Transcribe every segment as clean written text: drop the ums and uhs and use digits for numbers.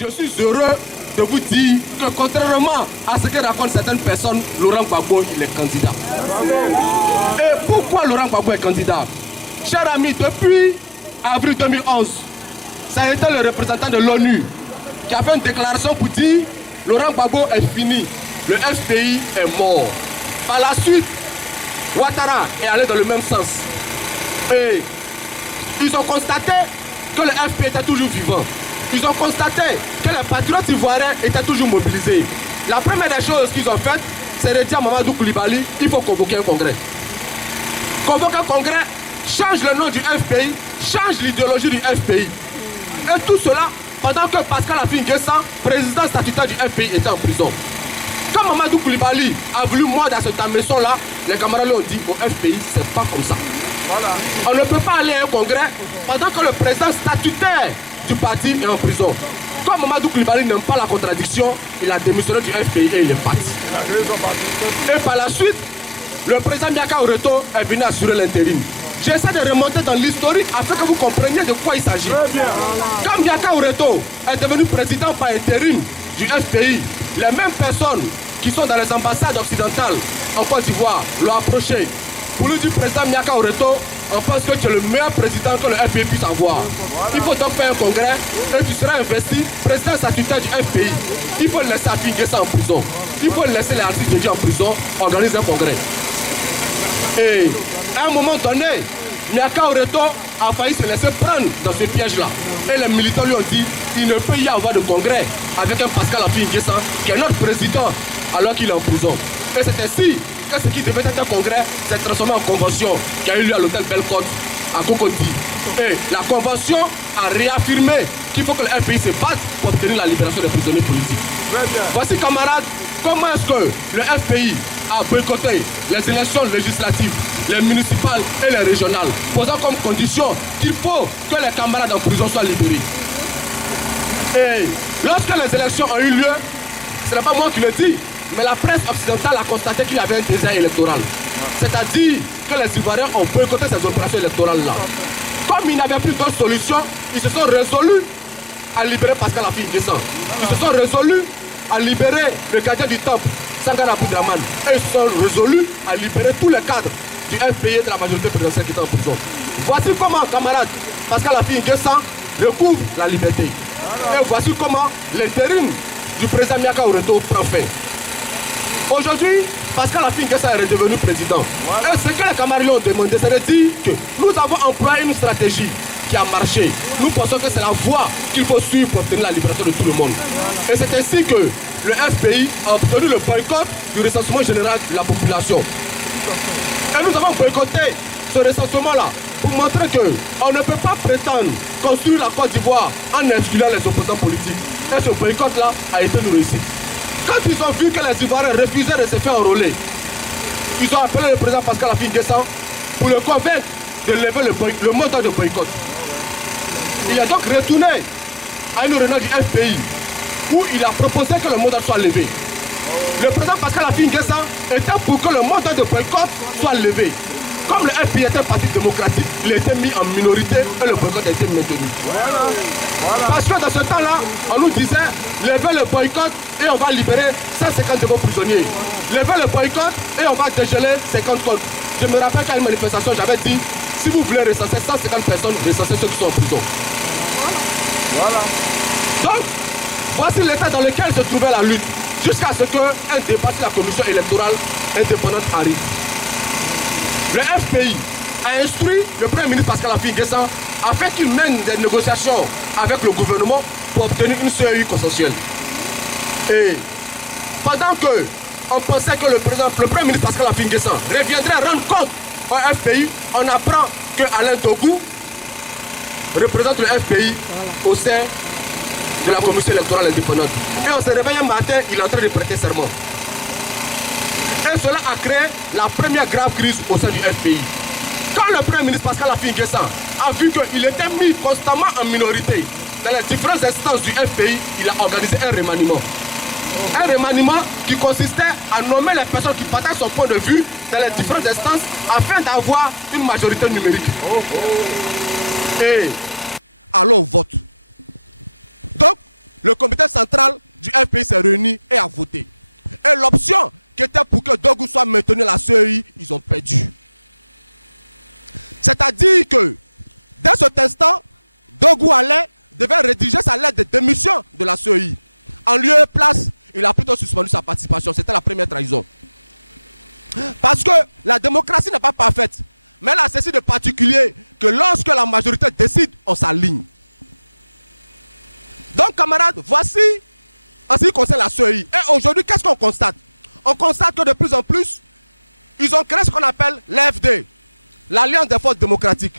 Je suis heureux de vous dire que contrairement à ce que racontent certaines personnes, Laurent Gbagbo, il est candidat. Et pourquoi Laurent Gbagbo est candidat? Cher ami, depuis avril 2011, ça a été le représentant de l'ONU qui a fait une déclaration pour dire Laurent Gbagbo est fini, le FPI est mort. Par la suite, Ouattara est allé dans le même sens. Et ils ont constaté que le FPI était toujours vivant. Ils ont constaté que les patriotes ivoiriens étaient toujours mobilisés. La première des choses qu'ils ont faites, c'est de dire à Mamadou Koulibaly, il faut convoquer un congrès. Convoquer un congrès, change le nom du FPI, change l'idéologie du FPI. Et tout cela pendant que Pascal Affi N'Guessan, président statutaire du FPI, était en prison. Quand Mamadou Koulibaly a voulu mordre à cette maison-là, les camarades lui ont dit au FPI, c'est pas comme ça. Voilà. On ne peut pas aller à un congrès pendant que le président statutaire du parti est en prison. Comme Mamadou Koulibaly n'aime pas la contradiction, il a démissionné du FPI et il est parti. Et par la suite, le président Miaka Oreto est venu assurer l'intérim. J'essaie de remonter dans l'historique afin que vous compreniez de quoi il s'agit. Quand Miaka Oreto est devenu président par intérim du FPI, les mêmes personnes qui sont dans les ambassades occidentales en Côte d'Ivoire l'ont approché pour lui dire président Miaka Oreto, on pense que tu es le meilleur président que le FPI puisse avoir. Il faut donc faire un congrès et tu seras investi président statutaire du FPI. Il faut laisser Affi N'Guessan en prison. Il faut laisser les artistes de Dieu en prison, organiser un congrès. Et à un moment donné, Miaka Oreto a failli se laisser prendre dans ce piège-là. Et les militants lui ont dit il ne peut y avoir de congrès avec un Pascal Affi N'Guessan qui est notre président alors qu'il est en prison. Et c'est ainsi que ce qui devait être un congrès s'est transformé en convention qui a eu lieu à l'hôtel Belle-Côte à Cocody. Et la convention a réaffirmé qu'il faut que le FPI se batte pour obtenir la libération des prisonniers politiques. Voici, camarades, comment est-ce que le FPI a boycotté les élections législatives, les municipales et les régionales, posant comme condition qu'il faut que les camarades en prison soient libérés. Et lorsque les élections ont eu lieu, ce n'est pas moi qui le dis, mais la presse occidentale a constaté qu'il y avait un désert électoral. C'est-à-dire que les Ivoiriens ont boycotté ces opérations électorales-là. Comme ils n'avaient plus d'autre solution, ils se sont résolus à libérer Pascal Affi N'Guessan. Ils se sont résolus à libérer le gardien du temple, Sangara Aboudraman. Et ils se sont résolus à libérer tous les cadres du FPI et de la majorité présidentielle qui étaient en prison. Voici comment, camarades, Pascal Affi N'Guessan recouvre la liberté. Et voici comment l'intérim du président Miaka Oreto prend fin. Aujourd'hui, Pascal Affi N'Guessan est redevenu président. Et ce que les camarades lui ont demandé, c'est de dire que nous avons employé une stratégie qui a marché. Nous pensons que c'est la voie qu'il faut suivre pour obtenir la libération de tout le monde. Et c'est ainsi que le FPI a obtenu le boycott du recensement général de la population. Et nous avons boycotté ce recensement-là pour montrer qu'on ne peut pas prétendre construire la Côte d'Ivoire en excluant les opposants politiques. Et ce boycott-là a été une réussite. Quand ils ont vu que les Ivoiriens refusaient de se faire enrôler, ils ont appelé le président Pascal Affi N'Guessan pour le convaincre de lever le montant de boycott. Il a donc retourné à une réunion du FPI où il a proposé que le montant soit levé. Le président Pascal Affi N'Guessan était pour que le montant de boycott soit levé. Comme le FPI est un parti démocratique, il a été mis en minorité et le boycott a été maintenu. Parce que dans ce temps-là, on nous disait, levez le boycott et on va libérer 150 de vos prisonniers. Levez le boycott et on va dégeler 50 comptes. Je me rappelle qu'à une manifestation, j'avais dit, si vous voulez recenser 150 personnes, recensez ceux qui sont en prison. Donc, voici l'état dans lequel se trouvait la lutte, jusqu'à ce qu'un débat sur la commission électorale indépendante arrive. Le FPI a instruit le Premier ministre Pascal Affi N'Guessan afin qu'il mène des négociations avec le gouvernement pour obtenir une CEI consensuelle. Et pendant que on pensait que le Premier ministre Pascal Affi N'Guessan reviendrait rendre compte au FPI, on apprend que Alain Togou représente le FPI au sein de la commission électorale indépendante. Et on se réveille un matin, il est en train de prêter serment. Et cela a créé la première grave crise au sein du FPI. Quand le Premier ministre Pascal Affi N'Guessan a vu qu'il était mis constamment en minorité dans les différentes instances du FPI, il a organisé un remaniement. Un remaniement qui consistait à nommer les personnes qui partageent son point de vue dans les différentes instances afin d'avoir une majorité numérique. Et alors vote. Donc, le comité central du FPI s'est réuni et a voté. Et l'option qui était pour que Dogu soit maintenu à la CEI, ils ont perdu. C'est-à-dire que, dès cet instant, Dogu devait rédiger sa lettre de démission de la CEI. En lieu et place, il a plutôt suspendu sa participation. C'était la première trahison. Parce que la démocratie n'est pas parfaite. Mais elle a ceci de particulier que lorsque la majorité décide, on s'aligne. Donc, camarades, voici en ce qui concerne la CEI. Et aujourd'hui, qu'est-ce qu'on constate? On constate que de plus en plus, ils ont créé ce qu'on appelle l'AFD, l'Alliance des forces démocratiques.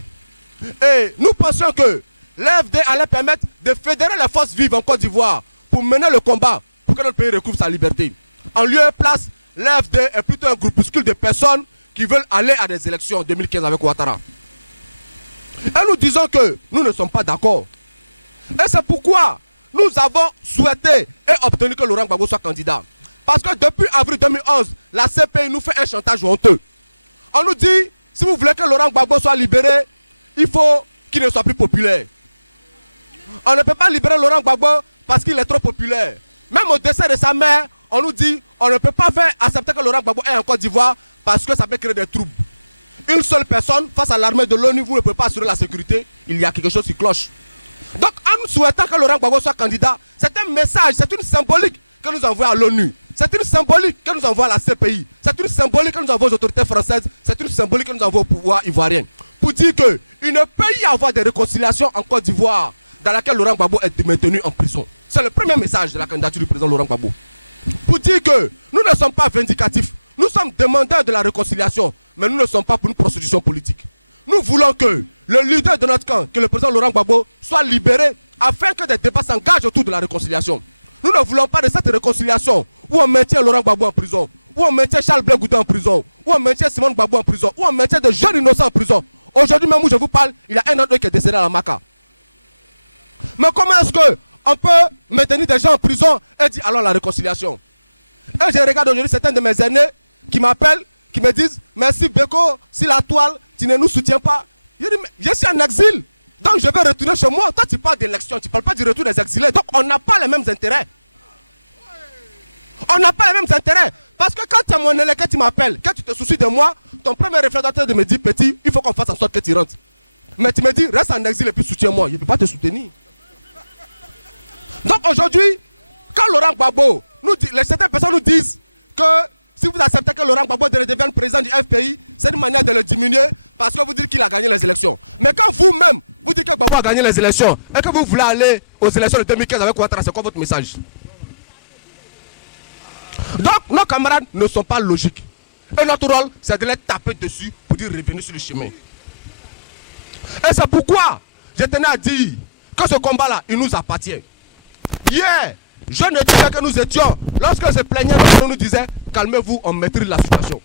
Et nous pensions que l'AFD allait permettre de fédérer les forces vives en Côte d'Ivoire pour mener le combat, pour que notre pays recouvre sa liberté. En lieu et place, l'AFD est plutôt un groupuscule de personnes qui veulent aller à des élections en 2015 avec Ouattara. Et nous disons que nous ne sommes pas d'accord. Et c'est pourquoi nous avons souhaité et obtenu que Laurent Gbagbo soit candidat. Parce que depuis avril 2011, la CPI nous fait un chantage honteux. On nous dit, si vous voulez que Laurent Gbagbo soit libéré, il faut qu'il ne soit plus populaire. On ne peut pas libérer Laurent Gbagbo parce qu'il est trop populaire. Même au décès de sa mère, on nous dit, on ne peut pas faire accepter que Laurent Gbagbo est en Côte d'Ivoire parce que ça peut créer des troubles. Une seule personne face à l'armée de l'ONU, vous ne pouvez pas assurer la sécurité, il y a quelque chose qui cloche. Donc en nous souhaitant que Laurent Gbagbo soit candidat, c'est un message, c'est une symbolique que nous envoyons à l'ONU. C'est une symbolique que nous envoyons à la CPI. C'est une symbolique que nous envoyons aux autorités françaises. C'est une symbolique que nous envoyons au pouvoir ivoirien. Pour dire qu'il ne peut y avoir de réconciliation en Côte d'Ivoire dans laquelle Laurent Gbagbo est maintenu en prison. C'est le premier message de la candidature du président Laurent Gbagbo. Pour dire que nous ne sommes pas vindicatifs. Nous sommes demandeurs de la réconciliation, mais nous ne sommes pas pour une prostitution politique. Nous voulons que le leader de notre camp, que le président Laurent Gbagbo, soit libéré afin que des débats s'engagent autour de la réconciliation. Nous ne voulons pas de cette réconciliation où on maintient Laurent Gbagbo en prison, où on maintient Charles Blé Goudin en prison, où on maintient Simone Gbagbo en prison, où on maintient de jeunes innocents en prison. Aujourd'hui même où je vous parle, il y a un autre qui est décédé à la Maca. Mais comment est-ce qu'on peut maintenir des gens en prison et dire alors la réconciliation? Et je regarde aujourd'hui certains de mes aînés qui m'appellent, qui me disent merci Beko, si la toile, tu ne nous soutiens pas. Je dis mais je suis en exil, donc je vais retourner chez moi. Toi tu parles d'élection, tu ne parles pas du retour des exilés. Donc on n'a pas les mêmes intérêts. On n'a pas les mêmes intérêts. Parce que quand tu as mon élève, que tu m'appelles, que tu te soucies de moi, ton premier réfractaire de me dire petit, il faut qu'on fasse en sorte que tu rentres. Mais tu me dis reste en exil et puis soutiens-moi. Je ne peux pas te soutenir. Donc aujourd'hui, quand Laurent Gbagbo, certaines personnes nous disent que si vous acceptez que Laurent Gbagbo devienne président du FPI, c'est une manière de le diminuer parce que vous dites qu'il a gagné les élections. Mais quand vous-même, vous dites que Gbagbo a gagné les élections et que vous voulez aller aux élections de 2015 avec Ouattara, c'est quoi votre message? Donc nos camarades ne sont pas logiques. Et notre rôle, c'est de les taper dessus pour dire revenez sur le chemin. Et c'est pourquoi je tenais à dire que ce combat-là, il nous appartient. Hier, je ne disais que nous étions, lorsque se plaignait, on nous disait calmez-vous, on maîtrise la situation.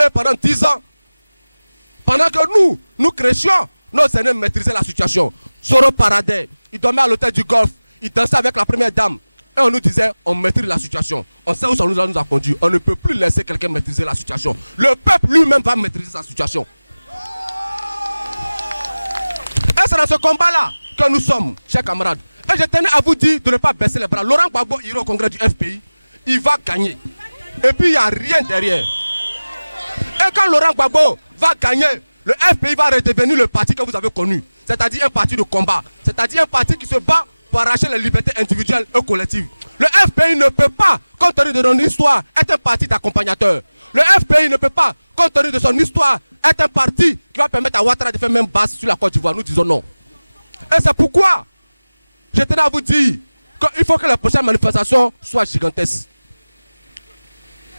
Et pendant 10 ans, pendant que nous crétions, nos aînés maîtrisaient la situation. Soro paradait, il dormait à l'hôtel du Golfe, il dansait avec la première dame. Et on nous disait, on maîtrise la situation. On sait où ça nous a conduit. On ne peut plus laisser quelqu'un maîtriser la situation. Le peuple lui-même va maîtriser sa situation. Et c'est dans ce combat-là que nous sommes, chers camarades. Et je tenais à vous dire de ne pas baisser les bras. Laurent Gbagbo ira au congrès du FPI. Il va gagner. Et puis il n'y a rien derrière. Et quand Laurent Gbagbo va gagner, le FPI va redevenir le parti que vous avez connu. C'est-à-dire un parti de combat. C'est-à-dire un parti qui se bat pour arracher les libertés individuelles et collectives. Le FPI ne peut pas, compte tenu de notre histoire, être un parti d'accompagnateur. Le FPI ne peut pas, compte tenu de son histoire, être un parti qui va permettre à Ouattara de faire même base sur la Côte d'Ivoire. Nous disons non. Et c'est pourquoi je tenais à vous dire qu'il faut que les prochaines manifestations soient gigantesques.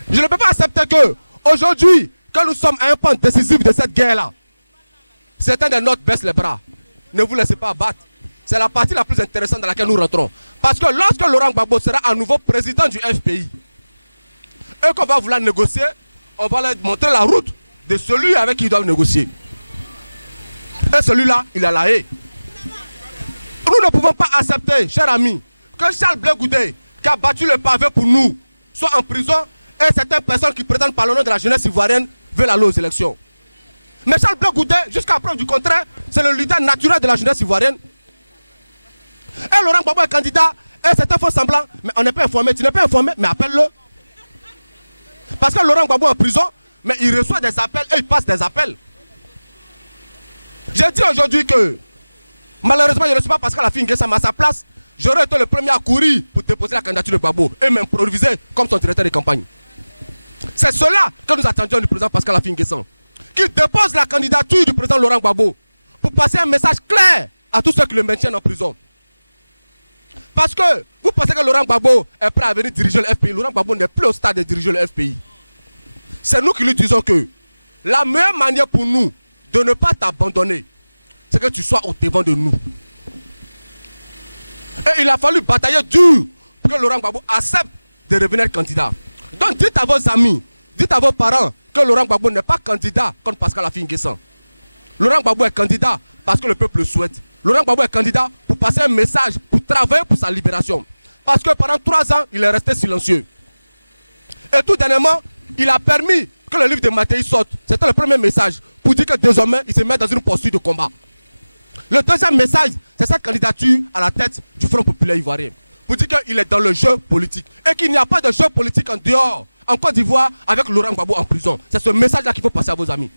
Je ne peux pas accepter que, aujourd'hui, que nous sommes à un point décisif de cette guerre-là, certains des nôtres baissent les bras. Ne vous laissez pas abattre. C'est la partie la plus intéressante dans laquelle nous rentrons. Parce que lorsque Laurent Gbagbo sera à nouveau président du FPI, et qu'on va vouloir négocier, on va leur montrer la route de celui avec qui ils doivent négocier. Et celui-là, il a la haie. Nous ne pouvons pas accepter, chers amis, que Charles Blé Goudin, qui a battu le pavé pour nous, soit en prison, et certaines personnes qui prétendent par le nom de la jeunesse ivoirienne veulent aller aux élections. Mais Charles Blé Goudin, jusqu'à preuve du contraire, c'est le leader naturel de la jeunesse ivoirienne. Et Laurent Gbagbo est candidat, et c'est un faux semblant. Mais on n'est pas informé. Tu n'es pas informé, mais appelle-le. Parce que Laurent Gbagbo est en prison, mais il reçoit des appels et il passe des appels. J'ai dit aujourd'hui que, malheureusement, je ne suis pas Pascal Affi N'Guessan, mais à sa place, j'aurais été le premier à courir pour déposer la candidature de Gbagbo et m'improviser comme son directeur de campagne. C'est cela que nous attendions du président Pascal Affi N'Guessan, qu'il dépose la candidature du président Laurent Gbagbo pour passer un message clair à tous ceux qui le maintiennent en prison. Parce que vous pensez que Laurent Gbagbo est prêt à venir diriger le FPI. Laurent Gbagbo n'est plus au stade de diriger le FPI. C'est nous qui lui disons que la meilleure manière pour nous de ne pas t'abandonner, c'est que tu sois au devant de nous. Et il a fallu batailler dur pour que Laurent Gbagbo accepte de revenir candidat. Donc dites à vos amis, dites à vos parents que Laurent Gbagbo n'est pas candidat contre Pascal Affi N'Guessan. Laurent Gbagbo est candidat parce que le peuple le souhaite. Laurent Gbagbo est candidat pour passer un message, pour travailler pour sa libération. Parce que pendant 3 ans, il est resté silencieux. Et tout dernièrement, il a permis que le livre de Mattei sorte. C'était le premier message pour dire que désormais, il se met dans une poursuite de combat. Le deuxième message, c'est sa candidature à la tête du Front populaire ivoirien. Pour dire qu'il est dans le jeu politique. Et qu'il n'y a pas de jeu politique en dehors, en Côte d'Ivoire, avec Laurent Gbagbo en prison. C'est ce message-là qu'il faut passer à vos amis.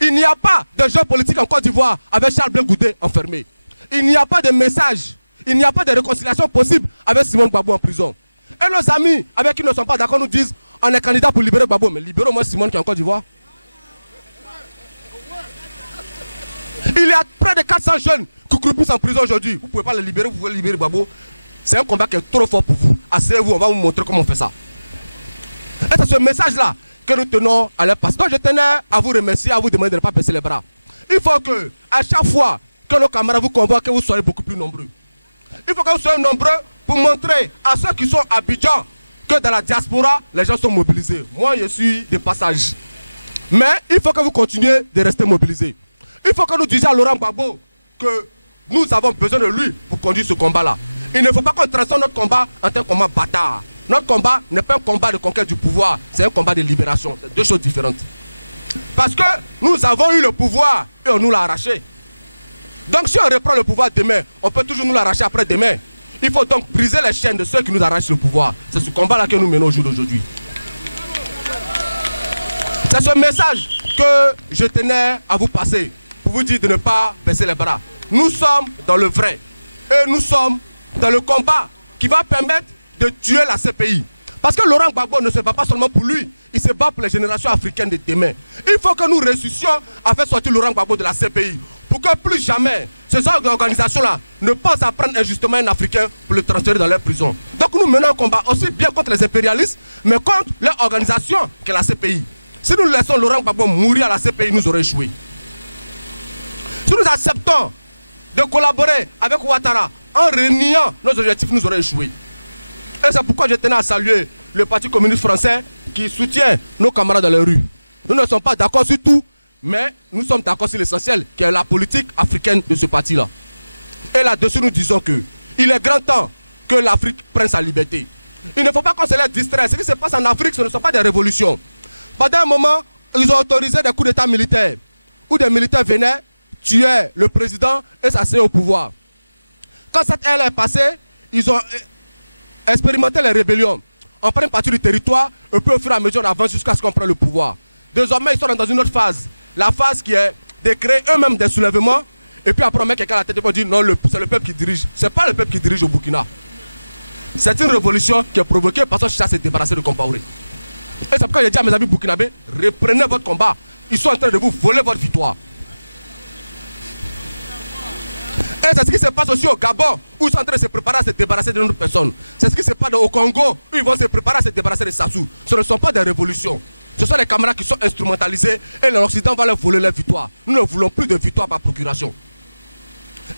Il n'y a pas de jeu politique en Côte d'Ivoire avec Charles Blé Goudé enfermé. Il n'y a pas de message, il n'y a pas de réconciliation possible avec Simone Gbagbo en prison. Et nos amis avec qui nous ne sommes pas d'accord nous disent on est candidat pour libérer Gbagbo, mais libérons au moins Simone qui est en Côte d'Ivoire. Il y a près de 400 jeunes qui croupissent en prison aujourd'hui. Vous ne pouvez pas les libérer, vous pouvez libérer Gbagbo. C'est un combat qui est trop fort pour vous. Asseyez-vous, on va vous montrer comment on fait ça. Et c'est ce message-là que nous tenons à leur passer. Donc je tenais à vous remercier, à vous demander de ne pas baisser les bras. Il faut que, à chaque fois que nos camarades vous convoquent, que vous soyez beaucoup plus nombreux. Il faut que vous soyez nombreux pour montrer à ceux qui sont à Abidjan que dans la diaspora, les gens sont mobilisés. Moi, je suis de passage. Mais il faut que vous continuiez de rester mobilisés. Il faut que nous disions à Laurent Gbagbo que nous avons besoin de lui pour conduire ce combat-là. Il ne faut pas qu'on transforme notre combat en un combat bâtard. Notre combat n'est pas un combat de conquête du pouvoir, c'est un combat de libération. C'est deux choses différentes. Parce que nous avons eu le pouvoir et on nous l'a arraché. Donc si on reprend le pouvoir demain, on peut toujours nous l'arracher après demain. Il faut donc briser les chaînes de ceux qui nous arrachent le pouvoir. C'est ce combat-là que nous menons au jour d'aujourd'hui. C'est ce message que je tenais à vous passer pour vous dire de ne pas baisser les bras. Nous sommes dans le vrai et nous sommes dans le combat qui va permettre de tuer la CPI. Parce que Laurent Gbagbo ne se bat pas seulement pour lui, il se bat pour les générations africaines de demain. Il faut que nous réussissions à faire sortir Laurent Gbagbo de la CPI pour que plus jamais ces organisations-là ne pensent à prendre injustement un Africain pour le transférer dans leur prison. Donc nous menons un combat aussi bien contre les impérialistes, mais contre leur organisation que la CPI. Si nous laissons Laurent Gbagbo mourir à la CPI, nous aurons échoué. Si nous acceptons de collaborer avec Ouattara en reniant nos objectifs, nous aurons échoué. Et c'est pourquoi je tenais à saluer le Parti communiste français qui soutient nos camarades dans les rues. Nous ne sommes pas d'accord sur tout, mais nous sommes d'accord sur l'essentiel, qui est la politique africaine de ce parti-là. Et là-dessus, nous disons qu'il est grand temps que l'Afrique prenne sa liberté. Il ne faut pas qu'on se laisse distraire. Ce qui se passe en Afrique, ce ne sont pas des révolutions. Pendant un moment, ils ont autorisé des coups d'État militaires, où des militaires venaient, tuaient le président et s'asseyaient au pouvoir. Quand cette ère est passée, ils ont expérimenter les rébellions. On prend une partie du territoire, et puis au fur et à mesure on avance jusqu'à ce qu'on prenne le pouvoir. Désormais ils sont dans une autre phase. La phase qui est de créer eux-mêmes des soulèvements, et puis après on met quelqu'un à la tête et on dit non, c'est le peuple qui dirige. Ce n'est pas le peuple qui dirige au Burkina. C'est une révolution qui est provoquée parce qu'on cherche à se débarrasser de Compaoré. Et c'est pourquoi j'ai dit à mes amis burkinabés, reprenez votre combat. Ils sont en train de vous voler votre victoire. Et c'est ce qui se passe aussi au Gabon, où ils sont en train de se préparer à se débarrasser de notre personne. C'est ce qui se passe au Congo, où ils vont se préparer à se débarrasser de Sassou. Ce ne sont pas des révolutions. Ce sont les camarades qui sont instrumentalisés et l'Occident va leur voler leur victoire. Nous ne voulons plus de victoire par procuration.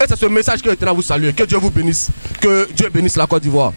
Et c'est ce message que je tenais à vous saluer. Que Dieu vous bénisse. Que Dieu bénisse la Côte d'Ivoire.